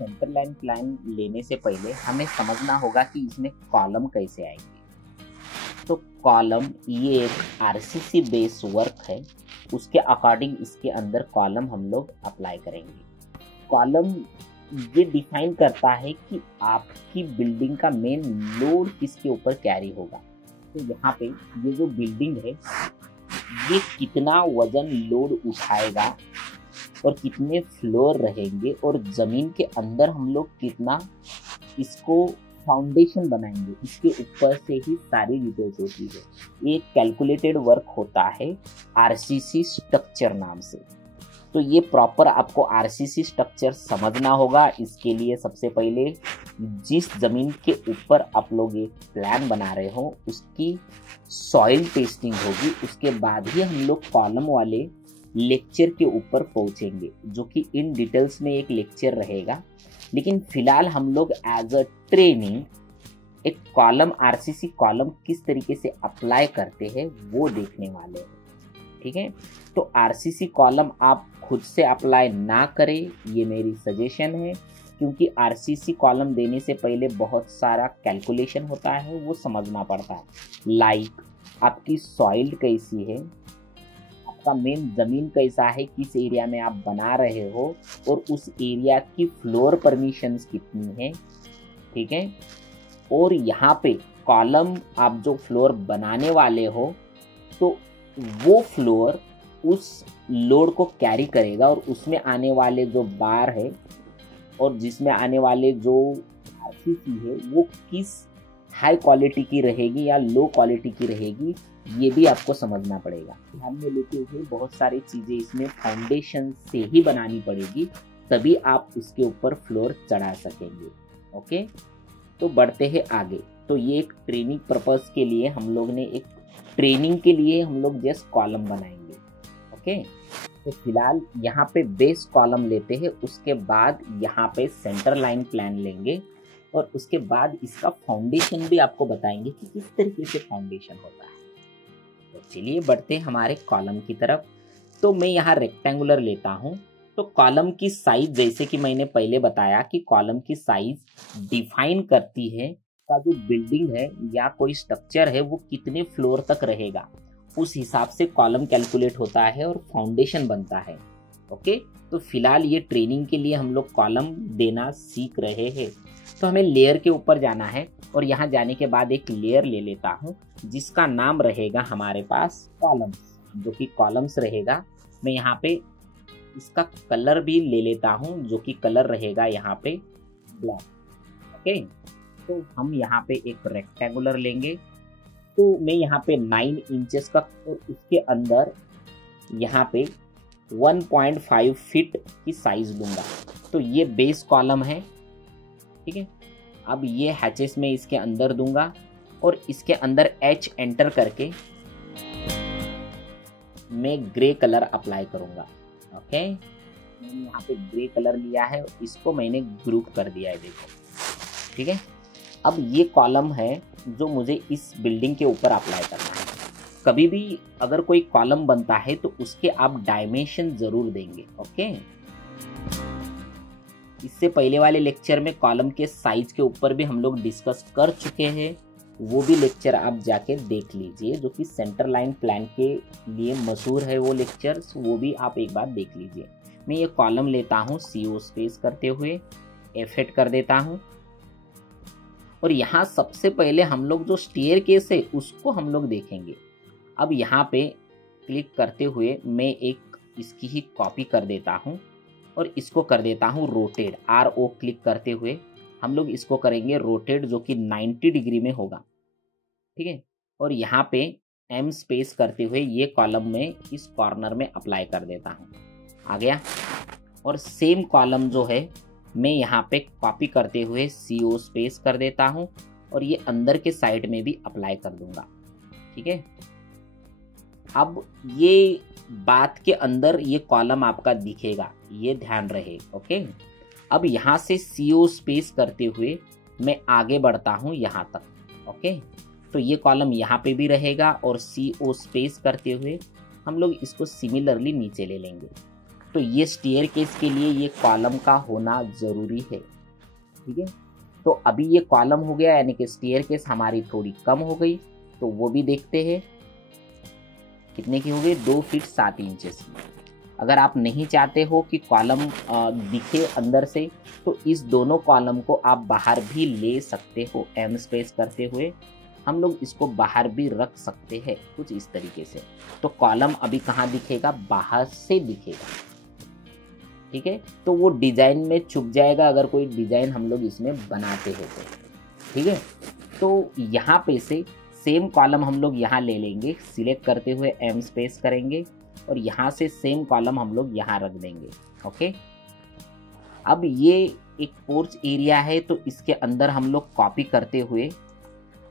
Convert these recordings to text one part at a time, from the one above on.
Centre line plan लेने से पहले हमें समझना होगा कि इसमें कॉलम कैसे आएंगे। तो कॉलम ये एक आरसीसी बेस वर्क है, उसके अकॉर्डिंग इसके अंदर कॉलम हम लोग अप्लाई करेंगे। कॉलम ये डिफाइन करता है कि आपकी बिल्डिंग का मेन लोड किसके ऊपर कैरी होगा। तो यहाँ पे ये जो बिल्डिंग है ये कितना वजन लोड उठाएगा और कितने फ्लोर रहेंगे और ज़मीन के अंदर हम लोग कितना इसको फाउंडेशन बनाएंगे, इसके ऊपर से ही सारी डिटेल्स होती है। एक कैलकुलेटेड वर्क होता है आरसीसी स्ट्रक्चर नाम से। तो ये प्रॉपर आपको आरसीसी स्ट्रक्चर समझना होगा। इसके लिए सबसे पहले जिस ज़मीन के ऊपर आप लोग एक प्लान बना रहे हो उसकी सॉइल टेस्टिंग होगी, उसके बाद ही हम लोग कॉलम वाले लेक्चर के ऊपर पहुंचेंगे, जो कि इन डिटेल्स में एक लेक्चर रहेगा। लेकिन फिलहाल हम लोग एज अ ट्रेनिंग एक कॉलम आरसीसी कॉलम किस तरीके से अप्लाई करते हैं वो देखने वाले हैं। ठीक है, तो आरसीसी कॉलम आप खुद से अप्लाई ना करें, ये मेरी सजेशन है, क्योंकि आरसीसी कॉलम देने से पहले बहुत सारा कैलकुलेशन होता है, वो समझना पड़ता है। लाइक आपकी सॉइल कैसी है, आपका मेन ज़मीन कैसा है, किस एरिया में आप बना रहे हो और उस एरिया की फ्लोर परमिशंस कितनी है। ठीक है, और यहाँ पे कॉलम आप जो फ्लोर बनाने वाले हो तो वो फ्लोर उस लोड को कैरी करेगा और उसमें आने वाले जो बार है और जिसमें आने वाले जो आरसीसी है वो किस हाई क्वालिटी की रहेगी या लो क्वालिटी की रहेगी, ये भी आपको समझना पड़ेगा। ध्यान में लेते हुए बहुत सारी चीज़ें इसमें फाउंडेशन से ही बनानी पड़ेगी, तभी आप उसके ऊपर फ्लोर चढ़ा सकेंगे। ओके, तो बढ़ते हैं आगे। तो ये एक ट्रेनिंग पर्पस के लिए हम लोग ने एक ट्रेनिंग के लिए हम लोग जस्ट कॉलम बनाएंगे। ओके, तो फिलहाल यहाँ पे बेस कॉलम लेते हैं, उसके बाद यहाँ पे सेंटर लाइन प्लान लेंगे और उसके बाद इसका फाउंडेशन भी आपको बताएंगे कि किस तरीके से फाउंडेशन होता है। तो चलिए बढ़ते हैं हमारे कॉलम की तरफ। तो मैं यहाँ रेक्टेंगुलर लेता हूँ। तो कॉलम की साइज, जैसे कि मैंने पहले बताया कि कॉलम की साइज डिफाइन करती है का जो बिल्डिंग है या कोई स्ट्रक्चर है वो कितने फ्लोर तक रहेगा, उस हिसाब से कॉलम कैलकुलेट होता है और फाउंडेशन बनता है। ओके, तो फिलहाल ये ट्रेनिंग के लिए हम लोग कॉलम देना सीख रहे हैं। तो हमें लेयर के ऊपर जाना है और यहाँ जाने के बाद एक लेयर ले लेता हूँ जिसका नाम रहेगा हमारे पास कॉलम्स, जो कि कॉलम्स रहेगा। मैं यहाँ पे इसका कलर भी ले लेता हूँ, जो कि कलर रहेगा यहाँ पे ब्लैक। ओके, तो हम यहाँ पे एक रेक्टेंगुलर लेंगे। तो मैं यहाँ पे 9 इंचेस का और उसके अंदर यहाँ पे 1.5 फीट की साइज लूँगा। तो ये बेस कॉलम है। ठीक है, अब ये हैचेस में इसके अंदर दूंगा और इसके अंदर H एंटर करके मैं ग्रे कलर अप्लाई करूँगा। ओके, मैंने यहाँ पे ग्रे कलर लिया है, इसको मैंने ग्रुप कर दिया है, देखो। ठीक है, अब ये कॉलम है जो मुझे इस बिल्डिंग के ऊपर अप्लाई करना है। कभी भी अगर कोई कॉलम बनता है तो उसके आप डायमेंशन ज़रूर देंगे। ओके, इससे पहले वाले लेक्चर में कॉलम के साइज के ऊपर भी हम लोग डिस्कस कर चुके हैं, वो भी लेक्चर आप जाके देख लीजिए, जो कि सेंटर लाइन प्लान के लिए मशहूर है वो लेक्चर, वो भी आप एक बार देख लीजिए। मैं ये कॉलम लेता हूँ, CO स्पेस करते हुए F8 कर देता हूँ और यहाँ सबसे पहले हम लोग जो स्टेयरकेस है उसको हम लोग देखेंगे। अब यहाँ पे क्लिक करते हुए मैं एक इसकी ही कॉपी कर देता हूँ और इसको कर देता हूँ रोटेट। RO क्लिक करते हुए हम लोग इसको करेंगे रोटेट, जो कि 90 डिग्री में होगा। ठीक है, और यहाँ पे M स्पेस करते हुए ये कॉलम में इस कॉर्नर में अप्लाई कर देता हूँ। आ गया, और सेम कॉलम जो है मैं यहाँ पे कॉपी करते हुए CO स्पेस कर देता हूँ और ये अंदर के साइड में भी अप्लाई कर दूंगा। ठीक है, अब ये बात के अंदर ये कॉलम आपका दिखेगा, ये ध्यान रहे। ओके, अब यहाँ से CO स्पेस करते हुए मैं आगे बढ़ता हूँ यहाँ तक। ओके, तो ये कॉलम यहाँ पे भी रहेगा और CO स्पेस करते हुए हम लोग इसको सिमिलरली नीचे ले लेंगे। तो ये स्टेयरकेस के लिए ये कॉलम का होना ज़रूरी है। ठीक है, तो अभी ये कॉलम हो गया, यानी कि स्टेयरकेस हमारी थोड़ी कम हो गई, तो वो भी देखते हैं कितने की हो गई, 2 फीट 7 इंचेस की। अगर आप नहीं चाहते हो कि कॉलम दिखे अंदर से, तो इस दोनों कॉलम को आप बाहर भी ले सकते हो। एम स्पेस करते हुए हम लोग इसको बाहर भी रख सकते हैं कुछ इस तरीके से। तो कॉलम अभी कहाँ दिखेगा, बाहर से दिखेगा। ठीक है, तो वो डिजाइन में छुप जाएगा अगर कोई डिजाइन हम लोग इसमें बनाते हैं तो। ठीक है, तो यहाँ पे से सेम कॉलम हम लोग यहाँ ले लेंगे, सिलेक्ट करते हुए एम स्पेस करेंगे और यहाँ से सेम कॉलम हम लोग यहाँ रख देंगे। ओके, अब ये एक पोर्च एरिया है, तो इसके अंदर हम लोग कॉपी करते हुए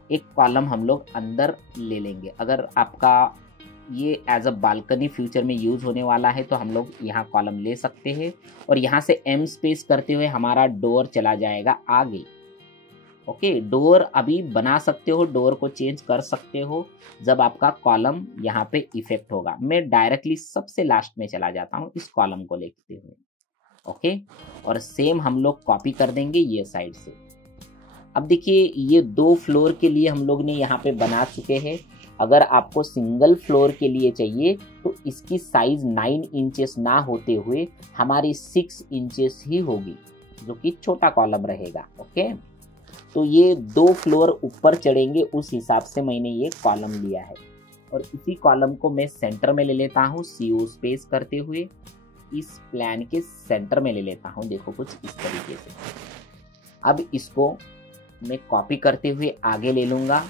एक कॉलम हम लोग अंदर ले लेंगे। अगर आपका ये एज अ बालकनी फ्यूचर में यूज होने वाला है तो हम लोग यहाँ कॉलम ले सकते हैं और यहाँ से एम स्पेस करते हुए हमारा डोर चला जाएगा आगे। ओके, डोर अभी बना सकते हो, डोर को चेंज कर सकते हो जब आपका कॉलम यहाँ पे इफेक्ट होगा। मैं डायरेक्टली सबसे लास्ट में चला जाता हूँ इस कॉलम को लेते हुए। ओके, और सेम हम लोग कॉपी कर देंगे ये साइड से। अब देखिए, ये 2 फ्लोर के लिए हम लोग ने यहाँ पे बना चुके हैं। अगर आपको सिंगल फ्लोर के लिए चाहिए तो इसकी साइज 9 इंचेस ना होते हुए हमारी 6 इंचेस ही होगी, जो कि छोटा कॉलम रहेगा। ओके, तो ये 2 फ्लोर ऊपर चढ़ेंगे, उस हिसाब से मैंने ये कॉलम लिया है। और इसी कॉलम को मैं सेंटर में ले लेता हूँ, CO स्पेस करते हुए इस प्लान के सेंटर में ले लेता हूँ। देखो कुछ इस तरीके से। अब इसको मैं कॉपी करते हुए आगे ले लूँगा,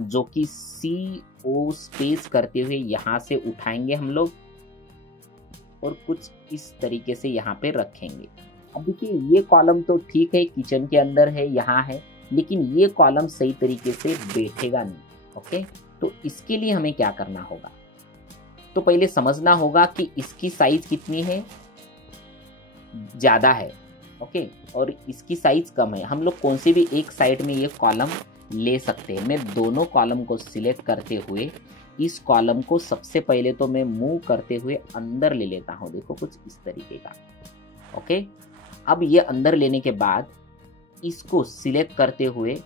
जो कि CO स्पेस करते हुए यहाँ से उठाएंगे हम लोग और कुछ इस तरीके से यहाँ पे रखेंगे। अब देखिए, ये कॉलम तो ठीक है, किचन के अंदर है, यहाँ है, लेकिन ये कॉलम सही तरीके से बैठेगा नहीं। ओके, तो इसके लिए हमें क्या करना होगा, तो पहले समझना होगा कि इसकी साइज कितनी है, ज़्यादा है। ओके, और इसकी साइज कम है। हम लोग कौन से भी एक साइड में ये कॉलम ले सकते हैं। मैं दोनों कॉलम को सिलेक्ट करते हुए इस कॉलम को सबसे पहले तो मैं मूव करते हुए अंदर ले लेता हूँ। देखो कुछ इस तरीके का। ओके, अब ये अंदर लेने के बाद इसको सिलेक्ट करते हुए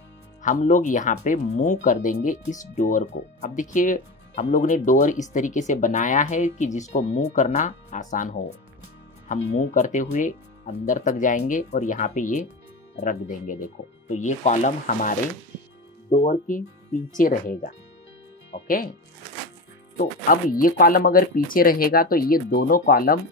हम लोग यहाँ पे मूव कर देंगे इस डोर को। अब देखिए, हम लोग ने डोर इस तरीके से बनाया है कि जिसको मूव करना आसान हो। हम मूव करते हुए अंदर तक जाएंगे और यहाँ पे ये रख देंगे। देखो, तो ये कॉलम हमारे डोर के पीछे रहेगा। ओके, तो अब ये कॉलम अगर पीछे रहेगा तो ये दोनों कॉलम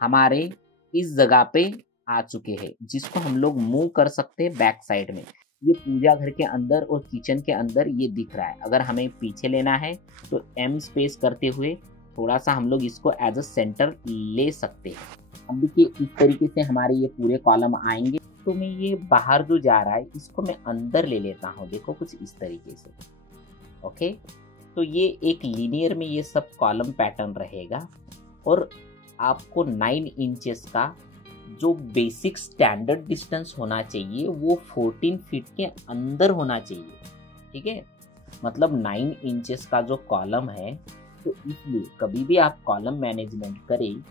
हमारे इस जगह पे आ चुके हैं, जिसको हम लोग मूव कर सकते हैं बैक साइड में। ये पूजा घर के अंदर और किचन के अंदर ये दिख रहा है। अगर हमें पीछे लेना है तो एम स्पेस करते हुए थोड़ा सा हम लोग इसको एज अ सेंटर ले सकते हैं। अब देखिए, इस तरीके से हमारे ये पूरे कॉलम आएंगे। तो मैं ये बाहर जो जा रहा है इसको मैं अंदर ले लेता हूँ। देखो कुछ इस तरीके से। ओके, तो ये एक लीनियर में ये सब कॉलम पैटर्न रहेगा और आपको 9 इंचेस का जो बेसिक स्टैंडर्ड डिस्टेंस होना चाहिए वो 14 फीट के अंदर होना चाहिए। ठीक है, मतलब 9 इंचेस का जो कॉलम है, तो इसलिए कभी भी आप कॉलम मैनेजमेंट करें,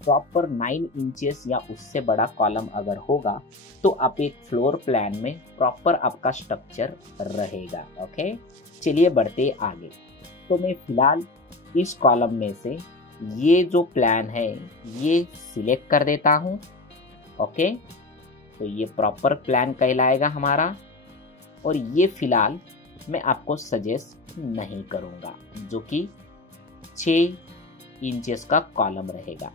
प्रॉपर 9 इंचेस या उससे बड़ा कॉलम अगर होगा तो आप एक फ्लोर प्लान में प्रॉपर आपका स्ट्रक्चर रहेगा। ओके, चलिए बढ़ते आगे। तो मैं फिलहाल इस कॉलम में से ये जो प्लान है ये सिलेक्ट कर देता हूँ। ओके, तो ये प्रॉपर प्लान कहलाएगा हमारा। और ये फिलहाल मैं आपको सजेस्ट नहीं करूँगा, जो कि 6 इंचेस का कॉलम रहेगा।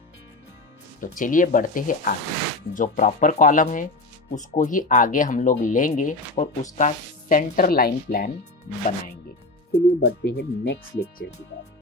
तो चलिए बढ़ते हैं आगे। जो प्रॉपर कॉलम है उसको ही आगे हम लोग लेंगे और उसका सेंटर लाइन प्लान बनाएंगे। चलिए बढ़ते हैं नेक्स्ट लेक्चर की तरफ।